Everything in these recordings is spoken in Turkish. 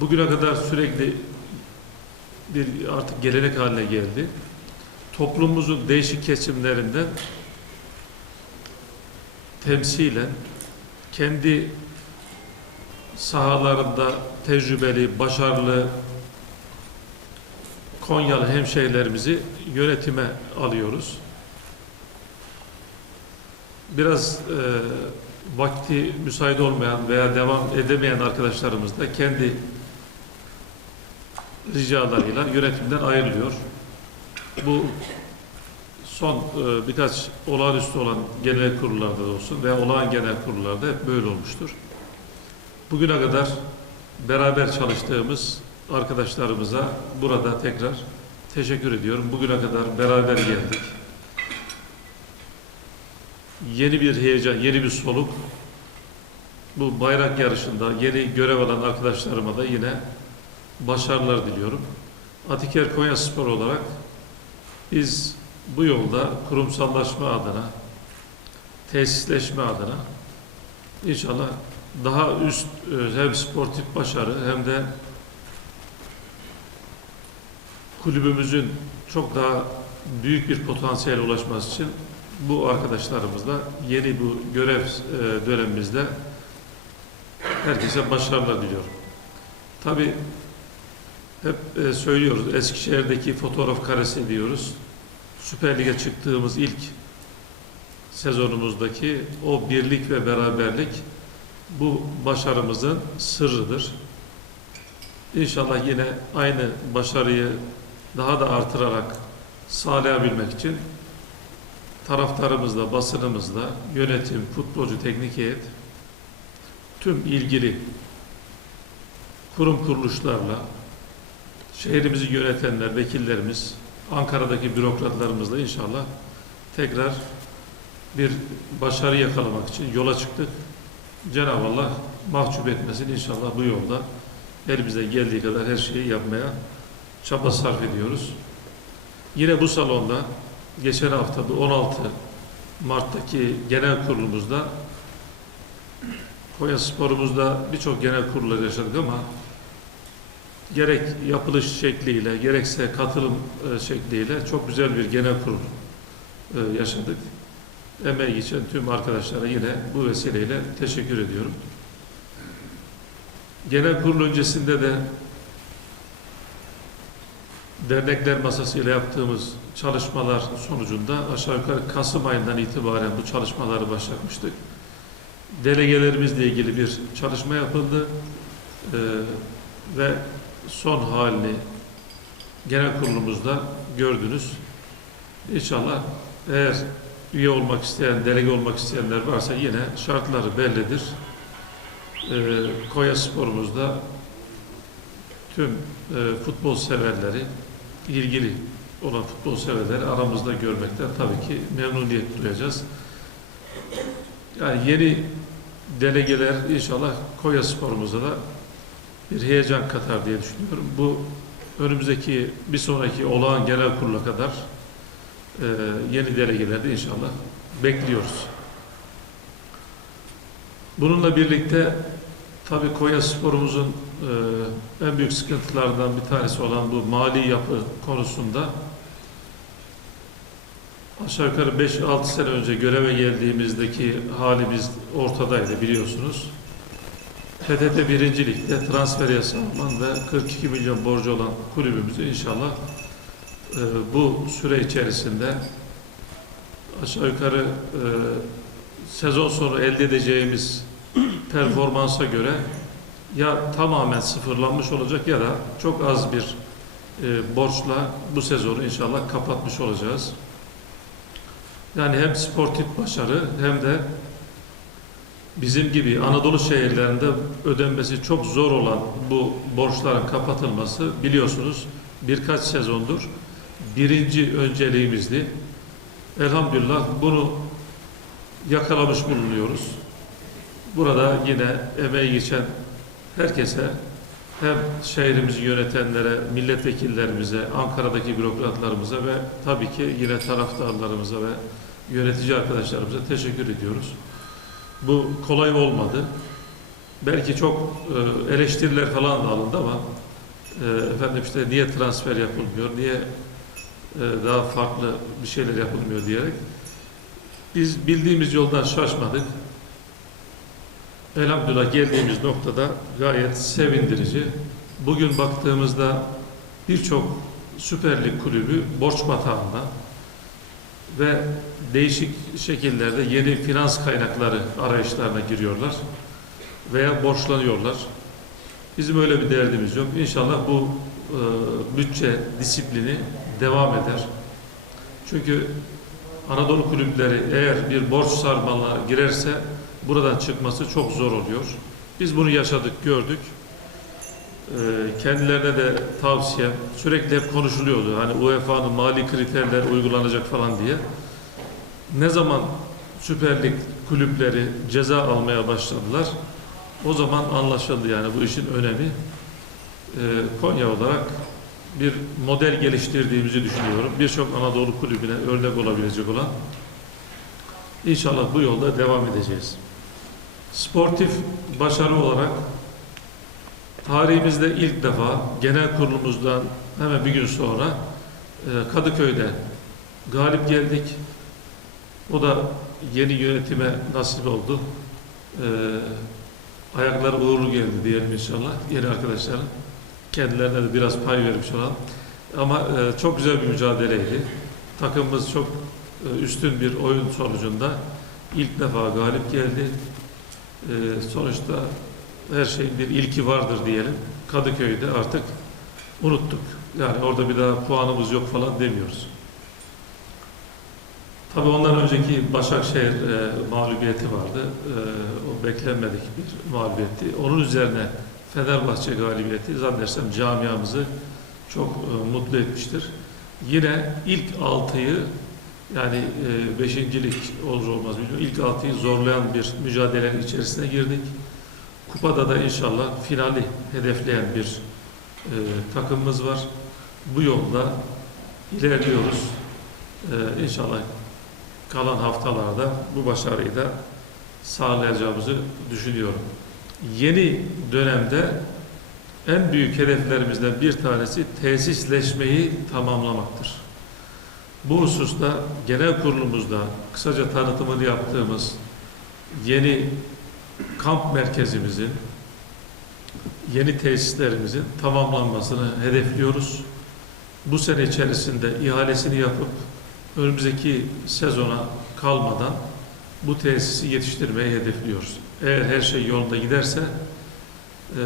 bugüne kadar sürekli bir artık gelenek haline geldi. Toplumumuzun değişik kesimlerinden temsilen kendi sahalarında tecrübeli, başarılı Konyalı hemşehrilerimizi yönetime alıyoruz. Biraz e, vakti müsait olmayan veya devam edemeyen arkadaşlarımız da kendi ricalarıyla yönetimden ayrılıyor. Bu son e, birkaç olağanüstü olan genel kurullarda da olsun veya olağan genel kurullarda hep böyle olmuştur. Bugüne kadar beraber çalıştığımız arkadaşlarımıza burada tekrar teşekkür ediyorum. Bugüne kadar beraber geldik. Yeni bir heyecan, yeni bir soluk. Bu bayrak yarışında yeni görev alan arkadaşlarıma da yine başarılar diliyorum. Atiker Konya Spor olarak biz bu yolda kurumsallaşma adına, tesisleşme adına inşallah daha üst e, hem sportif başarı hem de kulübümüzün çok daha büyük bir potansiyele ulaşması için bu arkadaşlarımızla yeni bu görev e, dönemimizde herkese başarılar diliyorum. Tabii hep e, söylüyoruz Eskişehir'deki fotoğraf karesi diyoruz. Süper Lig'e çıktığımız ilk sezonumuzdaki o birlik ve beraberlik bu başarımızın sırrıdır. İnşallah yine aynı başarıyı daha da artırarak sağlayabilmek için taraftarımızla, basınımızla, yönetim, futbolcu, teknik heyet, tüm ilgili kurum kuruluşlarla, şehrimizi yönetenler, vekillerimiz, Ankara'daki bürokratlarımızla inşallah tekrar bir başarı yakalamak için yola çıktık. Cenab-ı Allah mahcup etmesin inşallah bu yolda elimize geldiği kadar her şeyi yapmaya çaba sarf ediyoruz. Yine bu salonda geçen hafta bu 16 Mart'taki genel kurulumuzda Konya Spor'umuzda birçok genel kurullar yaşadık ama gerek yapılış şekliyle gerekse katılım e, şekliyle çok güzel bir genel kurul e, yaşadık. Emeği geçen tüm arkadaşlara yine bu vesileyle teşekkür ediyorum. Genel kurul öncesinde de dernekler masasıyla yaptığımız çalışmalar sonucunda aşağı yukarı Kasım ayından itibaren bu çalışmaları başlatmıştık. Delegelerimizle ilgili bir çalışma yapıldı Ee, ve son halini genel kurulumuzda gördünüz. İnşallah eğer üye olmak isteyen, delege olmak isteyenler varsa yine şartları bellidir. Ee, Konya Spor'umuzda tüm e, futbol severleri, ilgili olan futbol severleri aramızda görmekten tabii ki memnuniyet duyacağız. Yani yeni delegeler inşallah Konya Spor'umuza da bir heyecan katar diye düşünüyorum. Bu önümüzdeki bir sonraki olağan genel kurula kadar e, yeni delegelerde inşallah bekliyoruz. Bununla birlikte tabii Konya Spor'umuzun e, en büyük sıkıntılardan bir tanesi olan bu mali yapı konusunda aşağı yukarı 5-6 sene önce göreve geldiğimizdeki halimiz ortadaydı biliyorsunuz. PTT 1. Lig'de transfer olan ve 42 milyon borcu olan kulübümüzü inşallah e, bu süre içerisinde aşağı yukarı e, sezon sonu elde edeceğimiz performansa göre ya tamamen sıfırlanmış olacak ya da çok az bir e, borçla bu sezonu inşallah kapatmış olacağız. Yani hem sportif başarı hem de bizim gibi Anadolu şehirlerinde ödenmesi çok zor olan bu borçların kapatılması biliyorsunuz birkaç sezondur birinci önceliğimizdi. Elhamdülillah bunu yakalamış bulunuyoruz. Burada yine emeği geçen herkese hem şehrimizi yönetenlere, milletvekillerimize, Ankara'daki bürokratlarımıza ve tabii ki yine taraftarlarımıza ve yönetici arkadaşlarımıza teşekkür ediyoruz. Bu kolay olmadı. belki çok e, eleştiriler falan da alındı ama e, efendim işte niye transfer yapılmıyor, niye e, daha farklı bir şeyler yapılmıyor diyerek biz bildiğimiz yoldan şaşmadık. Elhamdülillah geldiğimiz noktada gayet sevindirici. Bugün baktığımızda birçok Süper Lig kulübü borç batağında ve değişik şekillerde yeni finans kaynakları arayışlarına giriyorlar veya borçlanıyorlar. Bizim öyle bir derdimiz yok. İnşallah bu e, bütçe disiplini devam eder. Çünkü Anadolu kulüpleri eğer bir borç sarmalına girerse buradan çıkması çok zor oluyor. Biz bunu yaşadık, gördük. Ee, kendilerine de tavsiyem sürekli hep konuşuluyordu. Hani UEFA'nın mali kriterler uygulanacak falan diye. Ne zaman Süper Lig kulüpleri ceza almaya başladılar o zaman anlaşıldı yani bu işin önemi. Ee, Konya olarak bir model geliştirdiğimizi düşünüyorum. Birçok Anadolu kulübüne örnek olabilecek olan İnşallah bu yolda devam edeceğiz. Sportif başarı olarak tarihimizde ilk defa genel kurulumuzdan hemen bir gün sonra e, Kadıköy'de galip geldik. O da yeni yönetime nasip oldu. E, ayakları uğurlu geldi diyelim inşallah. Yeni arkadaşların kendilerine de biraz pay vermiş olan. Ama e, çok güzel bir mücadeleydi. Takımımız çok e, üstün bir oyun sonucunda ilk defa galip geldi. Sonuçta her şeyin bir ilki vardır diyelim. Kadıköy'de artık unuttuk. Yani orada bir daha puanımız yok falan demiyoruz. Tabii ondan önceki Başakşehir e, mağlubiyeti vardı. E, o beklenmedik bir mağlubiyetti. Onun üzerine Fenerbahçe galibiyeti zannedersem camiamızı çok e, mutlu etmiştir. Yine ilk altıyı yani e, beşincilik olur olmaz bilmiyorum. İlk altıyı zorlayan bir mücadelenin içerisine girdik. Kupada da inşallah finali hedefleyen bir e, takımımız var. Bu yolda ilerliyoruz. E, inşallah kalan haftalarda bu başarıyı da sağlayacağımızı düşünüyorum. Yeni dönemde en büyük hedeflerimizden bir tanesi tesisleşmeyi tamamlamaktır. Bu hususta genel kurulumuzda kısaca tanıtımını yaptığımız yeni kamp merkezimizin, yeni tesislerimizin tamamlanmasını hedefliyoruz. Bu sene içerisinde ihalesini yapıp önümüzdeki sezona kalmadan bu tesisi yetiştirmeyi hedefliyoruz. Eğer her şey yolunda giderse e,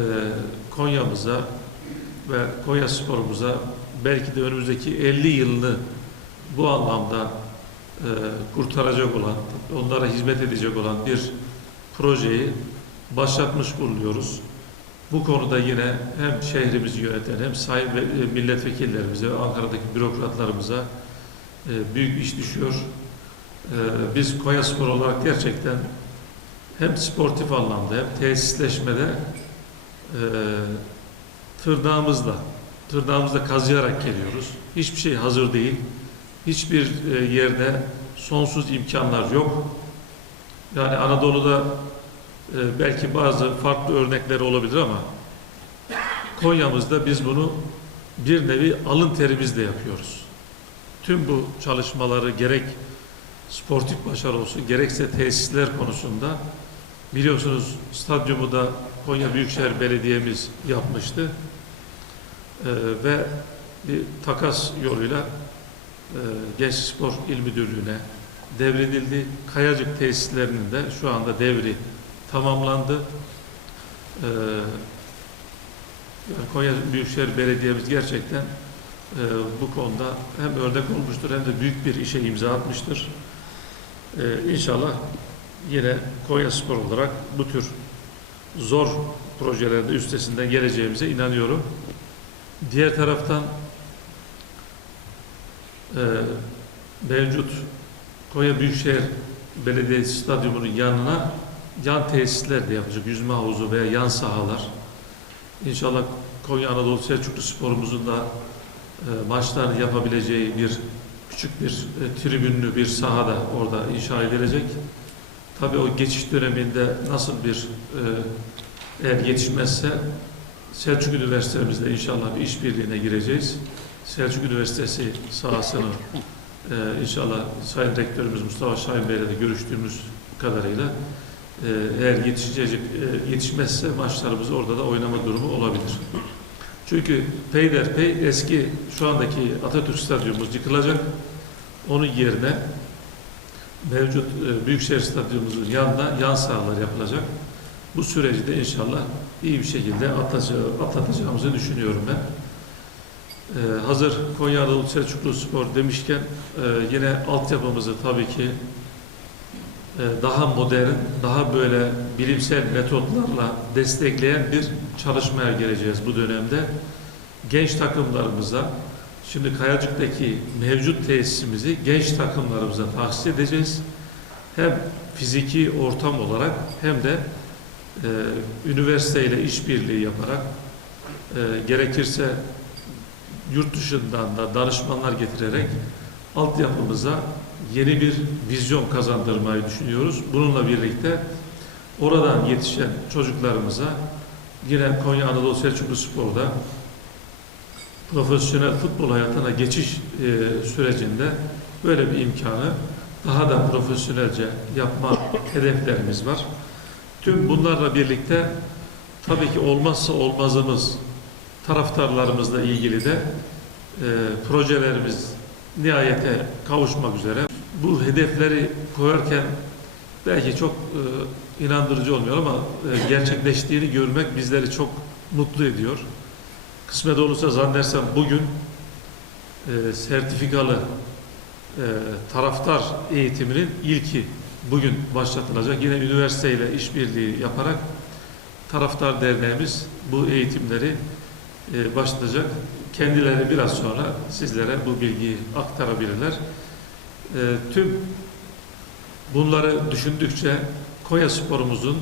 Konya'mıza ve Konya sporumuza belki de önümüzdeki 50 yılını bu anlamda e, kurtaracak olan, onlara hizmet edecek olan bir projeyi başlatmış bulunuyoruz. Bu konuda yine hem şehrimizi yöneten hem ve e, milletvekillerimize ve Ankara'daki bürokratlarımıza e, büyük iş düşüyor. E, biz Konya Spor olarak gerçekten hem sportif anlamda hem tesisleşmede tırnağımızla tırnağımızla kazıyarak geliyoruz. Hiçbir şey hazır değil. Hiçbir yerde sonsuz imkanlar yok. Yani Anadolu'da e, belki bazı farklı örnekleri olabilir ama Konya'mızda biz bunu bir nevi alın terimizle yapıyoruz. Tüm bu çalışmaları gerek sportif başarı olsun gerekse tesisler konusunda biliyorsunuz stadyumu da Konya Büyükşehir Belediye'miz yapmıştı. Ee, ve bir takas yoluyla e, Genç Spor İl Müdürlüğü'ne devredildi. Kayacık tesislerinin de şu anda devri tamamlandı. Ee, Konya Büyükşehir Belediye'miz gerçekten e, bu konuda hem örnek olmuştur hem de büyük bir işe imza atmıştır. Ee, inşallah yine Konya Spor olarak bu tür zor projelerde üstesinden geleceğimize inanıyorum. Diğer taraftan e, mevcut Konya Büyükşehir Belediyesi Stadyumu'nun yanına yan tesisler de yapacak. Yüzme havuzu veya yan sahalar. İnşallah Konya Anadolu Selçuklu sporumuzun da e, maçlarını yapabileceği bir küçük bir e, tribünlü bir saha da orada inşa edilecek. Tabii o geçiş döneminde nasıl bir e, Eğer yetişmezse Selçuk Üniversitemizle inşallah bir işbirliğine gireceğiz. Selçuk Üniversitesi sahasını e, inşallah Sayın Rektörümüz Mustafa Şahin Bey'le de görüştüğümüz kadarıyla e, eğer yetişecek, e, yetişmezse maçlarımız orada da oynama durumu olabilir. Çünkü peyderpey eski şu andaki Atatürk Stadyumumuz yıkılacak. Onun yerine mevcut e, Büyükşehir Stadyumumuzun yanında yan sahalar yapılacak. Bu süreci de inşallah iyi bir şekilde atlatacağımızı düşünüyorum ben. Ee, hazır Konya Anadolu Selçuklu Spor demişken e, yine altyapımızı tabii ki e, daha modern, daha böyle bilimsel metotlarla destekleyen bir çalışmaya geleceğiz bu dönemde. Genç takımlarımıza, şimdi Kayacık'taki mevcut tesisimizi genç takımlarımıza tahsis edeceğiz. Hem fiziki ortam olarak hem de e, üniversiteyle işbirliği yaparak e, gerekirse yurt dışından da danışmanlar getirerek altyapımıza yeni bir vizyon kazandırmayı düşünüyoruz. Bununla birlikte oradan yetişen çocuklarımıza yine Konya Anadolu Selçuklu Spor'da profesyonel futbol hayatına geçiş e, sürecinde böyle bir imkanı daha da profesyonelce yapma hedeflerimiz var. Tüm bunlarla birlikte tabii ki olmazsa olmazımız taraftarlarımızla ilgili de e, projelerimiz nihayete kavuşmak üzere. Bu hedefleri koyarken belki çok e, inandırıcı olmuyor ama e, gerçekleştiğini görmek bizleri çok mutlu ediyor. Kısmet olursa zannedersem bugün e, sertifikalı e, taraftar eğitiminin ilki bugün başlatılacak. Yine üniversiteyle işbirliği yaparak Taraftar Derneğimiz bu eğitimleri e, başlayacak. Kendileri biraz sonra sizlere bu bilgiyi aktarabilirler. E, tüm bunları düşündükçe Konya sporumuzun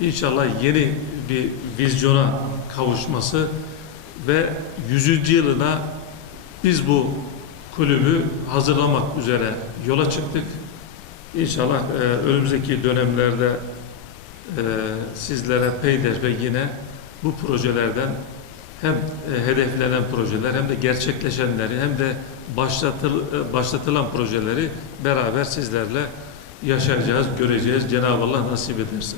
inşallah yeni bir vizyona kavuşması ve 100. yılına biz bu kulübü hazırlamak üzere yola çıktık. İnşallah e, önümüzdeki dönemlerde e, sizlere peyderpey yine bu projelerden hem e, hedeflenen projeler hem de gerçekleşenleri hem de başlatıl, e, başlatılan projeleri beraber sizlerle yaşayacağız, göreceğiz. Cenab-ı Allah nasip ederse.